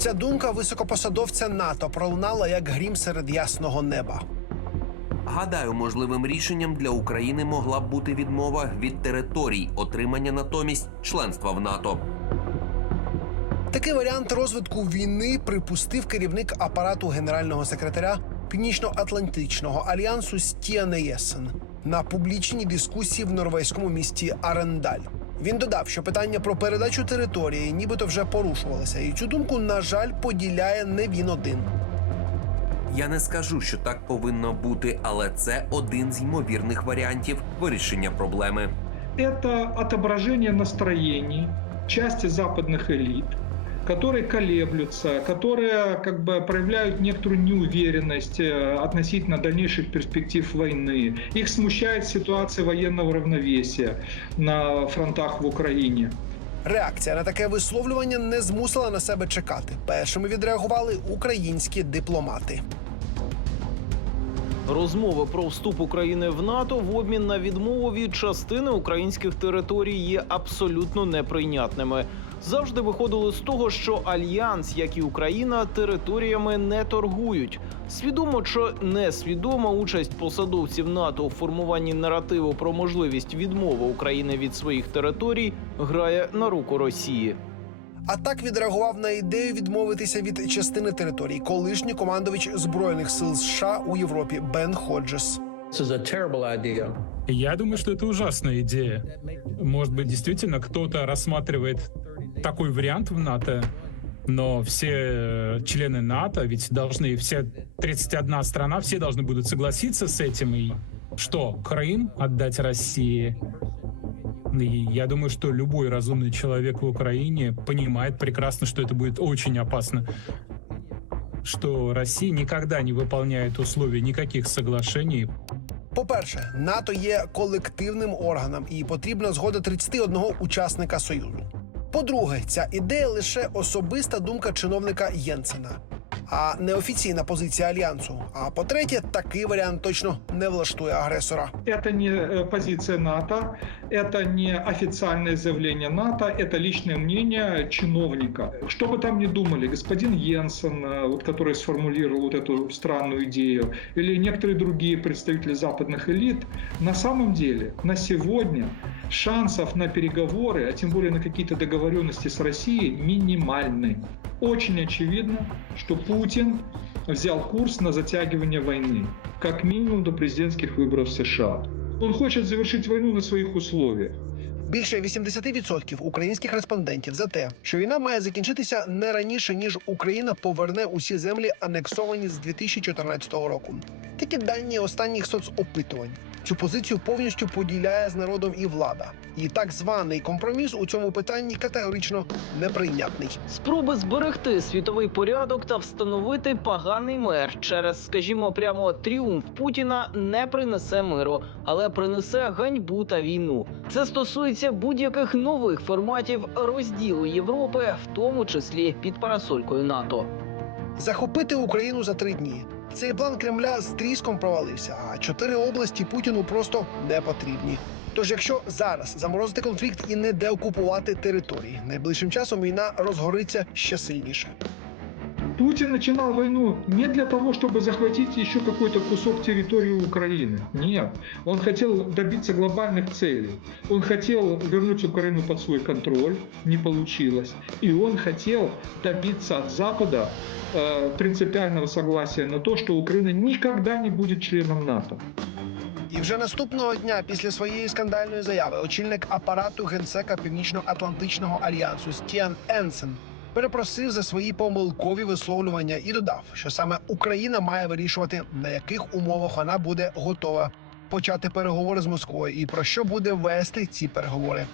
Ця думка високопосадовця НАТО пролунала як грім серед ясного неба. Гадаю, можливим рішенням для України могла б бути відмова від територій, отримання натомість членства в НАТО. Такий варіант розвитку війни припустив керівник апарату генерального секретаря Північно-Атлантичного альянсу Стіане Єсен на публічній дискусії в норвезькому місті Арендаль. Він додав, що питання про передачу території нібито вже порушувалося, і цю думку, на жаль, поділяє не він один. Я не скажу, що так повинно бути, але це один з ймовірних варіантів вирішення проблеми. это отображение настроений части западных элит, которые колеблются, которые как бы проявляют некоторую неуверенность э, относительно дальнейших перспектив войны. Их смущает ситуация военного равновесия на фронтах в Украине. Реакція на таке висловлювання не змусила на себе чекати. Першими відреагували українські дипломати. Розмови про вступ України в НАТО в обмін на відмову від частини українських територій є абсолютно неприйнятними. Завжди виходили з того, що альянс, як і Україна, територіями не торгують. Свідомо чи несвідома участь посадовців НАТО у формуванні наративу про можливість відмови України від своїх територій грає на руку Росії. А так відреагував на ідею відмовитися від частини територій колишній командувач збройних сил США у Європі Бен Ходжес. Я думаю, что это ужасная идея. Может быть, действительно кто-то рассматривает такой вариант в НАТО, но все э, члены НАТО ведь должны, все 31 страна, все должны будут согласиться с этим. И что, Крым отдать России? И я думаю, что любой разумный человек в Украине понимает прекрасно, что это будет очень опасно. Что Россия никогда не выполняет условий никаких соглашений, По-перше, НАТО є колективним органом і потрібна згода 31 учасника союзу. По-друге, ця ідея лише особиста думка чиновника Єнсена, а не офіційна позиція альянсу. А по-третє, такий варіант точно не влаштує агресора. Это не э, позиция НАТО, это не официальное заявление НАТО, это личное мнение чиновника. Что бы там ни думали, господин Йенсен, э, вот, который сформулировал вот эту странную идею, или некоторые другие представители западных элит, на самом деле на сегодня шансов на переговоры, а тем более на какие-то договоренности с Россией, минимальны. Очень очевидно, что Путин взял курс на затягивание войны, как минимум до президентских выборов в США. Он хочет завершить войну на своих условиях. Більше 80% українських респондентів за те, що війна має закінчитися не раніше ніж Україна поверне усі землі, анексовані з 2014 року. Такі дані останніх соцопитувань. Цю позицію повністю поділяє з народом і влада. І так званий компроміс у цьому питанні категорично неприйнятний. Спроби зберегти світовий порядок та встановити поганий мир через, скажімо, прямо тріумф Путіна не принесе миру, але принесе ганьбу та війну. Це стосується будь-яких нових форматів розділу Європи, в тому числі під парасолькою НАТО. Захопити Україну за три дні. Цей план Кремля з тріском провалився, а чотири області Путіну просто не потрібні. Тож, якщо зараз заморозити конфлікт і не деокупувати території, найближчим часом війна розгориться ще сильніше. Путин начинал войну не для того, чтобы захватить еще какой-то кусок территории Украины. Нет. Он хотел добиться глобальных целей. Он хотел вернуть Украину под свой контроль. Не получилось. И он хотел добиться от Запада э, принципиального согласия на то, что Украина никогда не будет членом НАТО. І вже наступного дня після своєї скандальної заяви очільник апарату генсека Північно-Атлантичного альянсу Стіан Енсен перепросив за свої помилкові висловлювання і додав, що саме Україна має вирішувати, на яких умовах вона буде готова почати переговори з Москвою і про що буде вести ці переговори.